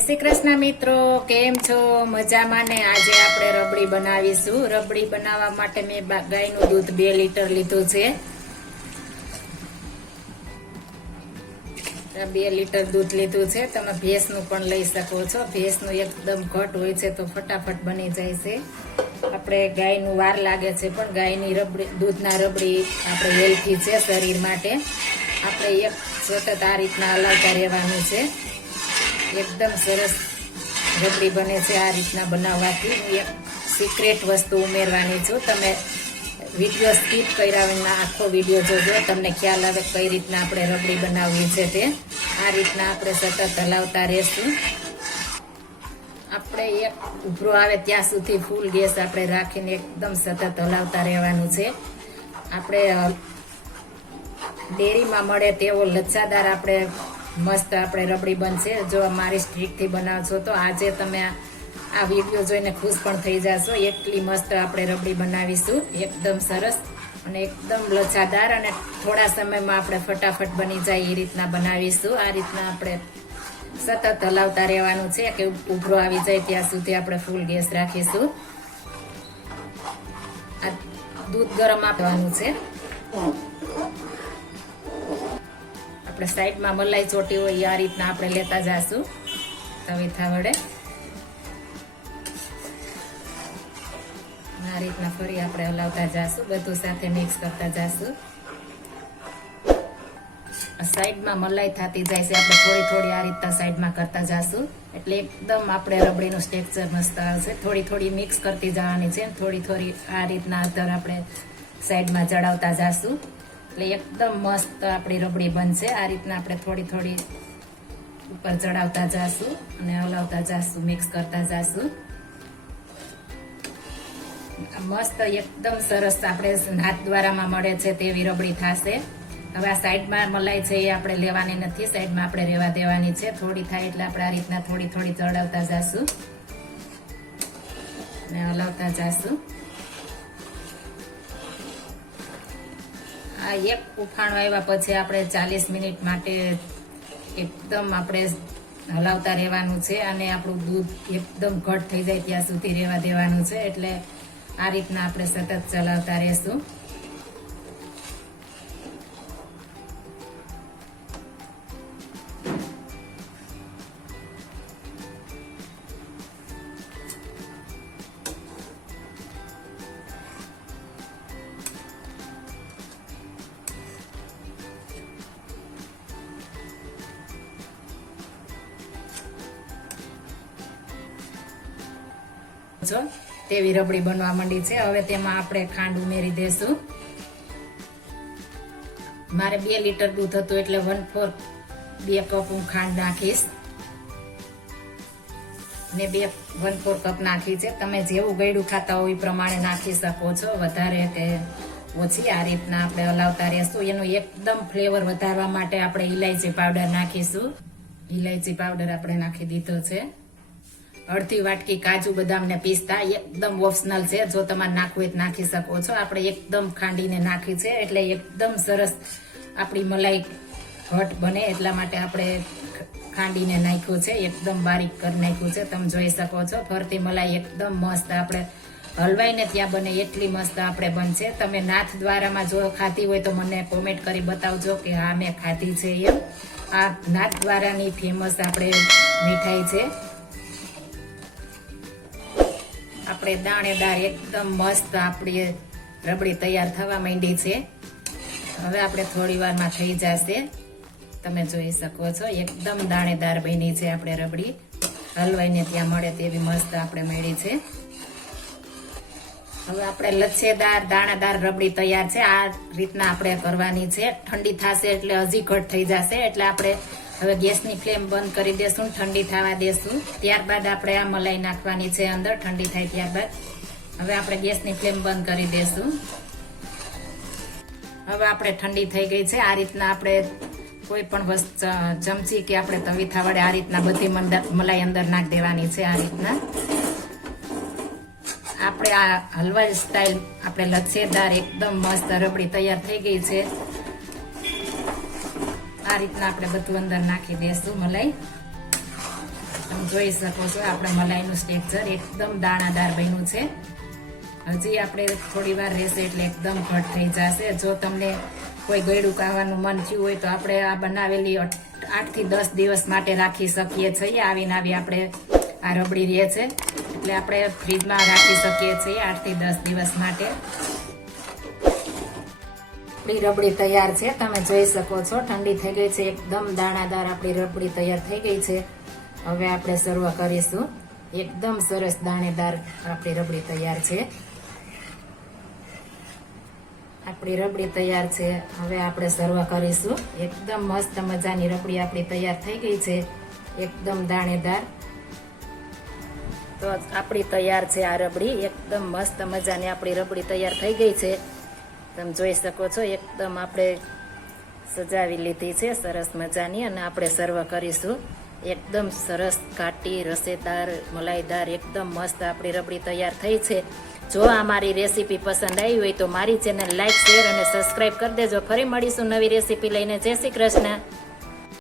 શ્રી કૃષ્ણ મિત્રો, કેમ છો? મજામાં ને? આજે આપણે રબડી બનાવીશું. રબડી બનાવવા માટે મેં ગાયનું દૂધ બે લીટર લીધું છે. બે લીટર દૂધ લીધું છે. તમે ભેંસનું પણ લઈ શકો છો. ભેંસનું એકદમ ઘટ હોય છે તો ફટાફટ બની જાય છે. આપણે ગાયનું વાર લાગે છે પણ ગાયની રબડી, દૂધના રબડી આપણે હેલ્થી છે શરીર માટે. આપણે એક સતત આ રીતના હલાવતા રહેવાનું છે. એકદમ સરસ રબડી બને છે આ રીતના બનાવવાથી. હું એક સિક્રેટ વસ્તુ ઉમેરવાની છું. તમે વીડિયો સ્કીપ કર્યા વિના આખો વીડિયો જોજો. તમને ખ્યાલ આવે કઈ રીતના આપણે રબડી બનાવવી છે તે. આ રીતના આપણે સતત હલાવતા રહેશું. આપણે એક ઉભરો આવે ત્યાં સુધી ફૂલ ગેસ આપણે રાખીને એકદમ સતત હલાવતા રહેવાનું છે. આપણે ડેરીમાં મળે તેવો લચ્છાદાર આપણે મસ્ત આપણે રબડી બનશે. જો મારી સ્ટ્રીકથી બનાવશો તો આજે તમે આ- વીડિયો જોઈને ખુશ પણ થઈ જશો. એટલી મસ્ત આપણે રબડી બનાવીશું. એકદમ સરસ અને એકદમ લચ્છાદાર અને થોડા સમયમાં આપણે ફટાફટ બની જાય એ રીતના બનાવીશું. આ રીતના આપણે સતત હલાવતા રહેવાનું છે કે ઉભરો આવી જાય ત્યાં સુધી આપણે ફૂલ ગેસ રાખીશું. આ દૂધ ગરમ આપવાનું છે. આપણે સાઈડમાં મલાઈ ચોટી હોય આ રીતના આપણે લેતા જાશું. તવીથા વડે આ રીતના ફરી આપણે હલાવતા જાશું, બધું સાથે મિક્સ કરતા જાશું. સાઈડમાં મલાઈ થતી જાય છે, આપણે થોડી થોડી આ રીતના સાઈડમાં કરતા જાશું. એટલે એકદમ આપણે રબડીનું સ્ટ્રક્ચર મસ્ત આવશે. થોડી થોડી મિક્સ કરતી જવાની છે થોડી થોડી આ રીતના અંદર આપણે સાઈડમાં ચડાવતા જાશું. એટલે એકદમ મસ્ત આપણી રબડી બનશે. આ રીતના આપણે થોડી થોડી ઉપર ચડાવતા જાશું અને હલાવતા જાશું, મિક્સ કરતા જાશું. મસ્ત એકદમ સરસ આપણે હાથ દ્વારામાં મળે છે તેવી રબડી થશે. હવે આ સાઈડમાં મલાઈ છે એ આપણે લેવાની નથી, સાઈડમાં આપણે રહેવા દેવાની છે. થોડી થાય એટલે આપણે આ રીતના થોડી થોડી ચડાવતા જાશું. અને હલાવતા જાશું. આ એક ઉફાણો આવ્યા પછી આપણે ચાલીસ મિનિટ માટે એકદમ આપણે હલાવતા રહેવાનું છે અને આપણું દૂધ એકદમ ઘટ થઈ જાય ત્યાં સુધી રહેવા દેવાનું છે. એટલે આ રીતના આપણે સતત ચલાવતા રહેશું. છો. તેવી રબડી બનવા માંડી છે. હવે તેમાં આપણે ખાંડ ઉમેરી દેશું. મારે બે લીટર દૂધ હતું એટલે વન ફોર બે કપ હું ખાંડ નાખીશ. મેં બે વન ફોર કપ નાખી છે. તમે જેવું ગળ્યું ખાતા હોય એ પ્રમાણે નાખી શકો છો. વધારે કે ઓછી આ રીતના આપણે હલાવતા રહેશું. એનું એકદમ ફ્લેવર વધારવા માટે આપણે ઇલાયચી પાવડર નાખીશું. ઇલાયચી પાવડર આપણે નાખી દીધો છે. અડધી વાટકી કાજુ બદામને પીસતા. એકદમ ઓપ્શનલ છે. જો તમારે નાખવું હોય નાખી શકો છો. આપણે એકદમ ખાંડીને નાખી છે. એટલે એકદમ સરસ આપણી મલાઈ ઘટ બને એટલા માટે આપણે ખાંડીને નાખ્યું છે. એકદમ બારીક કરી નાખ્યું છે. તમે જોઈ શકો છો. ફરતી મલાઈ એકદમ મસ્ત આપણે હલવાઈને ત્યાં બને એટલી મસ્ત આપણે બનશે. તમે નાથ દ્વારામાં જો ખાધી હોય તો મને કોમેન્ટ કરી બતાવજો કે હા, મેં ખાધી છે એમ. આ નાથ દ્વારાની ફેમસ આપણે મીઠાઈ છે. આપણે દાણેદાર એકદમ મસ્ત આપણી રબડી તૈયાર થવા માંડી છે. હવે આપણે થોડી વારમાં થઈ જશે. તમે જોઈ શકો છો, એકદમ દાણેદાર બની છે આપણે રબડી. હલવાઈને ત્યાં મળે તેવી મસ્ત આપણે મળી છે. હવે આપણે લચ્છેદાર, દાણાદાર રબડી તૈયાર છે. આ રીતના આપણે કરવાની છે. ઠંડી થશે એટલે હજી ઘટ થઈ જશે. એટલે આપણે હવે ગેસની ફ્લેમ બંધ કરી દેશું, ઠંડી થવા દેશું. ત્યારબાદ આપણે આ મલાઈ નાખવાની છે અંદર, ઠંડી થાય ત્યારબાદ. હવે આપણે ગેસની ફ્લેમ બંધ કરી દેશું. હવે આપણે ઠંડી થઈ ગઈ છે. આ રીતના આપણે કોઈ પણ વસ્તુ ચમચી કે આપણે તવીથા વડે આ રીતના બધી મલાઈ અંદર નાખ દેવાની છે આ રીતના. આપણે આ હલવા સ્ટાઇલ આપણે લચ્છેદાર, એકદમ મસ્ત રબડી તૈયાર થઈ ગઈ છે. આ રીતના આપણે બધું અંદર નાખી દેશું મલાઈ. તમે જોઈ શકો છો આપણે મલાઈનું સ્ટેક્ચર એકદમ દાણાદાર બન્યું છે. હજી આપણે થોડી વાર રહેશે એટલે એકદમ ઘટ થઈ જશે. જો તમને કોઈ ગળ્યું ખાવાનું મન થયું હોય તો આપણે આ બનાવેલી આઠથી દસ દિવસ માટે રાખી શકીએ છીએ. આવીને આવી આપણે આ રબડી રહે છે. એટલે આપણે ફ્રીજમાં રાખી શકીએ છીએ આઠથી દસ દિવસ માટે. આપણી રબડી તૈયાર છે. તમે જોઈ શકો છો, ઠંડી થઈ ગઈ છે, એકદમ દાણાદાર આપણી રબડી તૈયાર થઈ ગઈ છે. હવે આપણે સર્વ કરીશું. એકદમ સરસ દાણેદાર આપણી રબડી તૈયાર છે. આપણી રબડી તૈયાર છે. હવે આપણે સર્વ કરીશું. એકદમ મસ્ત મજાની રબડી આપણી તૈયાર થઈ ગઈ છે. એકદમ દાણેદાર. તો આપણી તૈયાર છે આ રબડી. એકદમ મસ્ત મજાની આપણી રબડી તૈયાર થઈ ગઈ છે. તમે જોઈ શકો છો, એકદમ આપણે સજાવી લીધી છે, સરસ મજાની, અને આપણે સર્વ કરીશું. એકદમ સરસ ઘાટી રસેદાર, મલાઈદાર, એકદમ મસ્ત આપણી રબડી તૈયાર થઈ છે. જો આ મારી રેસીપી પસંદ આવી હોય તો મારી ચેનલ લાઈક, શેર અને સબસ્ક્રાઈબ કરી દેજો. ફરી મળીશું નવી રેસીપી લઈને. જય શ્રી કૃષ્ણ.